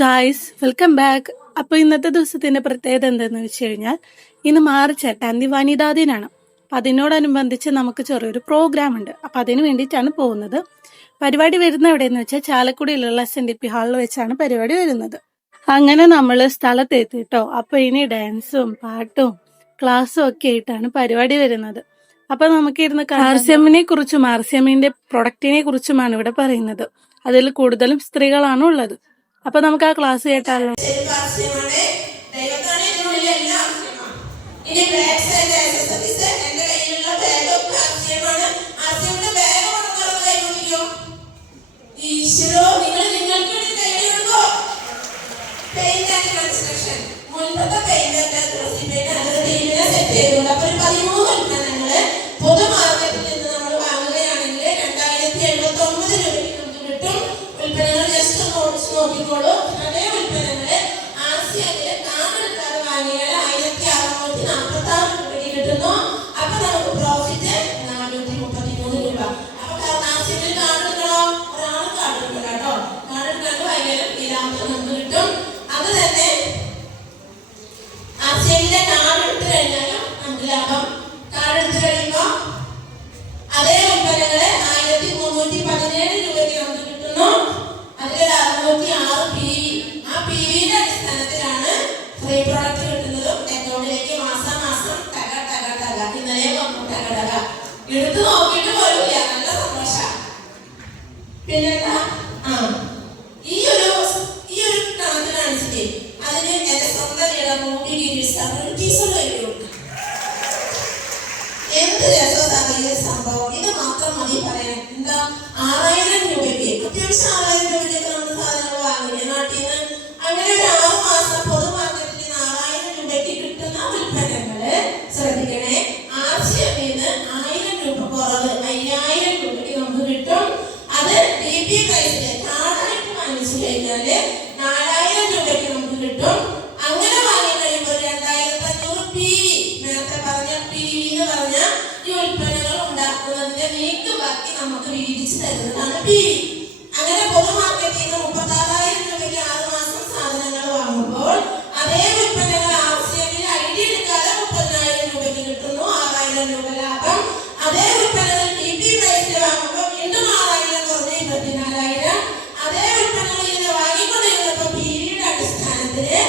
Guys, welcome back. അപ്പോൾ ഇന്നത്തെ ദിവസത്തിന്റെ പ്രത്യേകത എന്തെന്ന് വെച്ച് കഴിഞ്ഞാൽ ഇന്ന് മാർച്ച് 8 വനിതാ ദിനാണ്. അപ്പം അതിനോടനുബന്ധിച്ച് നമുക്ക് ചെറിയൊരു പ്രോഗ്രാം ഉണ്ട്. അപ്പം അതിന് വേണ്ടിയിട്ടാണ് പോകുന്നത്. പരിപാടി വരുന്ന എവിടെയെന്ന് വെച്ചാൽ ചാലക്കുടിയിലുള്ള SNDP ഹാളിൽ വെച്ചാണ് പരിപാടി വരുന്നത്. അങ്ങനെ നമ്മൾ സ്ഥലത്തെത്തിട്ടോ. അപ്പോൾ ഇനി ഡാൻസും പാട്ടും ക്ലാസ്സും ഒക്കെ ആയിട്ടാണ് പരിപാടി വരുന്നത്. അപ്പൊ നമുക്കിരുന്ന് ആർസിഎമ്മിനെ കുറിച്ചും ആർസിഎമ്മിന്റെ പ്രൊഡക്റ്റിനെ കുറിച്ചുമാണ് ഇവിടെ പറയുന്നത്. അതിൽ കൂടുതലും സ്ത്രീകളാണ് ഉള്ളത്. അപ്പൊ നമുക്ക് ആ ക്ലാസ് കേട്ടാലോ. പൊതുമാർക്കറ്റിൽ നിന്ന് നമ്മൾ വാങ്ങുകയാണെങ്കിൽ 2079 രൂപയ്ക്ക് നമുക്ക് കിട്ടും. ഉൽപ്പന്നങ്ങൾ ജസ്റ്റ് നോട്ടിച്ച് നോക്കിക്കോളൂ. അതേ ഉൽപ്പന്നങ്ങള് ആർസിഎമ്മിലെ കാർഡെടുക്കാതെ വാങ്ങിയാൽ 1646 രൂപയ്ക്ക് കിട്ടുന്നു. അപ്പൊ നമുക്ക് പ്രോഫിറ്റ് 433 രൂപ. അപ്പൊ ആർസിഎമ്മിൽ കാർഡ് എടുക്കണോ? ഒരാൾ കാർഡ് എടുക്കണം കേട്ടോ. കാർഡ് എടുക്കാണ്ട് വാങ്ങിയാലും ഈ ലാഭം നമുക്ക് കിട്ടും. അത് തന്നെ ആർസിഎമ്മിന്റെ കാർഡ് എടുത്തു കഴിഞ്ഞാലും നമുക്ക് ലാഭം. കാർഡ് എടുത്തു കഴിയുമ്പോ അതേ ഉൽപ്പന്നങ്ങളെ 1317 രൂപയ്ക്ക് നമുക്ക് കിട്ടുന്നു. അതിൽ 606 PV. ആ PVയുടെ അടിസ്ഥാനത്തിലാണ് ഫ്രീ പ്രോഡക്റ്റ് കിട്ടുന്നതും അക്കൗണ്ടിലേക്ക് മാസം ടക ഇന്നലെ ടക എടുത്തു നോക്കിയിട്ട് പോലുമില്ല. നല്ല സന്തോഷം. പിന്നെന്താ, ഈ ഒരു കണക്കിനനുസരിച്ച് അതിന് എന്റെ സ്വന്തം ഇടം എന്ത് രസമാണ് ഈ സംഭവം. ഇത് മാത്രം മതി പറയാൻ. എന്താ, 6000 രൂപയ്ക്ക് അത്യാവശ്യം 6000 രൂപയ്ക്ക് നമ്മൾ സാധനങ്ങൾ വാങ്ങില്ലേ നാട്ടിൽ നിന്ന്. അങ്ങനെ ഒരു 6 മാസം പൊതുമാർക്കറ്റിൽ 4000 രൂപയ്ക്ക് കിട്ടുന്ന ഉൽപ്പന്നങ്ങള് ശ്രദ്ധിക്കണേ. ആർസിഎമ്മിന്ന് 1000 രൂപ കുറവ് 5000 രൂപയ്ക്ക് നമുക്ക് കിട്ടും. അത് DP പ്രൈസില് കാർഡായിട്ട് വാങ്ങിച്ചു കഴിഞ്ഞാല് 4000 രൂപയ്ക്ക് നമുക്ക് കിട്ടും. അങ്ങനെ വാങ്ങി കഴിയുമ്പോൾ 2500 PV. നേരത്തെ പറഞ്ഞ PV എന്ന് പറഞ്ഞ ഈ ഉൽപ്പന്നങ്ങൾ ഉണ്ടാക്കുന്നതിന്റെ വീക്ക് ബാക്കി നമുക്ക് വീതിച്ച് തരുന്നതാണ് PV. അങ്ങനെ പൊതുമാർക്കറ്റിൽ നിന്ന് 36,000 രൂപയ്ക്ക് 6 മാസം സാധനങ്ങൾ വാങ്ങുമ്പോൾ അതേ ഉൽപ്പന്നങ്ങൾ ആർസിഎമ്മിൽ ഐഡി എടുക്കാതെ 30,000 രൂപയ്ക്ക് കിട്ടുന്നു. 6,000 രൂപ ലാഭം. അതേ ഉൽപ്പന്നങ്ങൾ DP പ്രൈസിൽ വാങ്ങുമ്പോൾ വീണ്ടും 6,000 കുറഞ്ഞ് 24,000. അതേ ഉൽപ്പന്നങ്ങൾ ഇങ്ങനെ വാങ്ങിക്കൊണ്ടിരുന്നപ്പോൾ PVയുടെ അടിസ്ഥാനത്തില്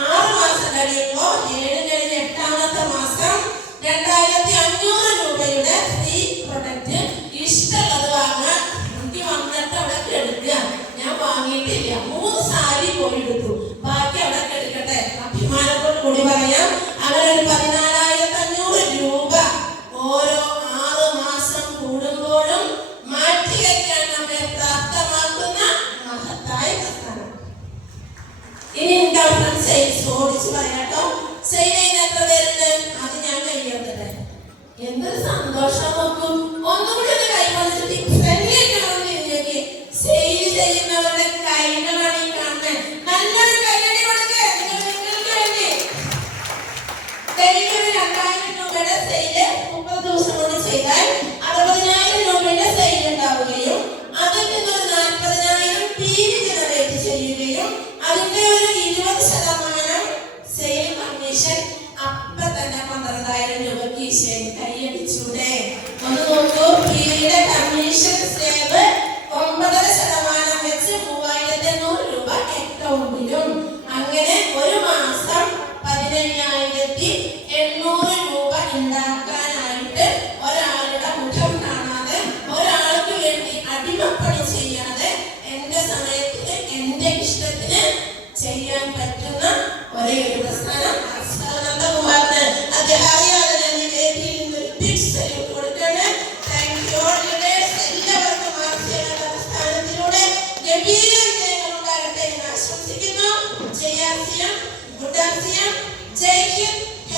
6 മാസം കഴിയുമ്പോൾ 7 കഴിഞ്ഞ് 8ാമത്തെ മാസം 2500 രൂപയുടെ ഫ്രീ പ്രൊഡക്റ്റ് ഇഷ്ടമുള്ളത് വാങ്ങാൻ എനിക്ക് വന്നിട്ട് അവിടെ എടുക്കുക. ഞാൻ വാങ്ങിയിട്ടില്ല. 3 സാരി പോയി എടുത്തു. ബാക്കി അവിടെ എടുക്കട്ടെ. അഭിമാനത്തോട് കൂടി പറയാം. അങ്ങനെ ഒരു 14,500 രൂപ ഓരോ 6 മാസം കൂടുമ്പോഴും മാറ്റിവെക്കാൻ നമ്മെ പ്രാപ്തമാക്കുന്ന മഹത്തായ പ്രസ്ഥാനം. ഇനി എനിക്ക് സെയിൽസ് ഓടിച്ച് പറയാട്ടോ. സെയിൽ ചെയ്യുന്ന എത്ര പേരുണ്ട്? അത് ഞാൻ കൈയ്യോട്ടെ. എന്തൊരു സന്തോഷം നോക്കും. ഒന്നുകൂടി ഒന്ന് കൈ വന്നിട്ട് സെയിൽ ചെയ്യുന്നവരുടെ കൈകളാണ് ഈ കാണുന്നത്. നല്ലൊരു കൈയടി കൊടുക്കുക നിങ്ങൾക്ക് വേണ്ടി. ഡെയിലി 2000 രൂപയുടെ സെയില് 30 ദിവസം കൊണ്ട് ചെയ്താൽ 60,000 രൂപയുടെ സെയിൽ ഉണ്ടാവുകയും അതിൽ നിന്നൊരു 40,000 PV ജനറേറ്റ് ചെയ്യുകയും അതിന്റെ ഒരു 20% സെയിൽ കമ്മീഷൻ അപ്പൊ തന്നെ 12,000 രൂപയ്ക്ക് ഈശോയെ കൈയടിച്ചൂടെ? ഒന്ന് നോക്കൂ. PVയുടെ കമ്മീഷൻ സ്ലേബ് 9% വെച്ച് 3,800 രൂപ അക്കൗണ്ടിലും. അങ്ങനെ ഒരു മാസം 15,800 രൂപ ഉണ്ടാക്കാനായിട്ട് ഒരാളുടെ മുഖം കാണാതെ, ഒരാൾക്ക് വേണ്ടി അടിമപ്പണി ചെയ്യാതെ എന്റെ സമയത്തിന് എന്റെ ഇഷ്ടത്തിന് ചെയ്യാൻ പറ്റുന്ന ഒരേ ഒരു പ്രസ്ഥാനം നന്ദകുമാറിന്. അദ്ദേഹം അറിയാതെ എല്ലാവർക്കും പ്രസ്ഥാനത്തിലൂടെ ഗംഭീര വിജയങ്ങൾ ഉണ്ടാകട്ടെ എന്ന് ആശംസിക്കുന്നു. ജയ് ആർസിഎം, ഗുഡ് ആർസിഎം, ജയ് ഹിന്ദ്.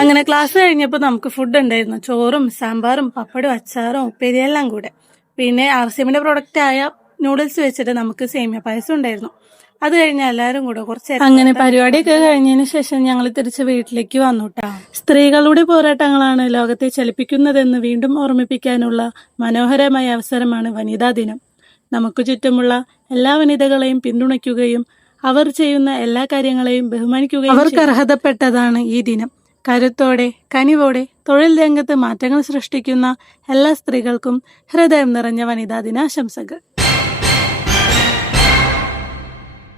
അങ്ങനെ ക്ലാസ് കഴിഞ്ഞപ്പോൾ നമുക്ക് ഫുഡ് ഉണ്ടായിരുന്നു. ചോറും സാമ്പാറും പപ്പടും അച്ചാറും ഉപ്പേരിയെല്ലാം കൂടെ. പിന്നെ RCMന്റെ പ്രൊഡക്റ്റ് ആയ നൂഡിൽസ് വെച്ചിട്ട് നമുക്ക് സേമിയ പായസം ഉണ്ടായിരുന്നു. അത് കഴിഞ്ഞ എല്ലാരും കൂടെ കുറച്ച് അങ്ങനെ പരിപാടിയൊക്കെ കഴിഞ്ഞതിന് ശേഷം ഞങ്ങൾ തിരിച്ച് വീട്ടിലേക്ക് വന്നുട്ടാ. സ്ത്രീകളുടെ പോരാട്ടങ്ങളാണ് ലോകത്തെ ചലിപ്പിക്കുന്നതെന്ന് വീണ്ടും ഓർമ്മിപ്പിക്കാനുള്ള മനോഹരമായ അവസരമാണ് വനിതാ ദിനം. നമുക്ക് ചുറ്റുമുള്ള എല്ലാ വനിതകളെയും പിന്തുണയ്ക്കുകയും അവർ ചെയ്യുന്ന എല്ലാ കാര്യങ്ങളെയും ബഹുമാനിക്കുകയും അവർക്ക് അർഹതപ്പെട്ടതാണ് ഈ ദിനം. കരുത്തോടെ കനിവോടെ തൊഴിൽ രംഗത്ത് മാറ്റങ്ങൾ സൃഷ്ടിക്കുന്ന എല്ലാ സ്ത്രീകൾക്കും ഹൃദയം നിറഞ്ഞ വനിതാ ദിനാശംസകൾ.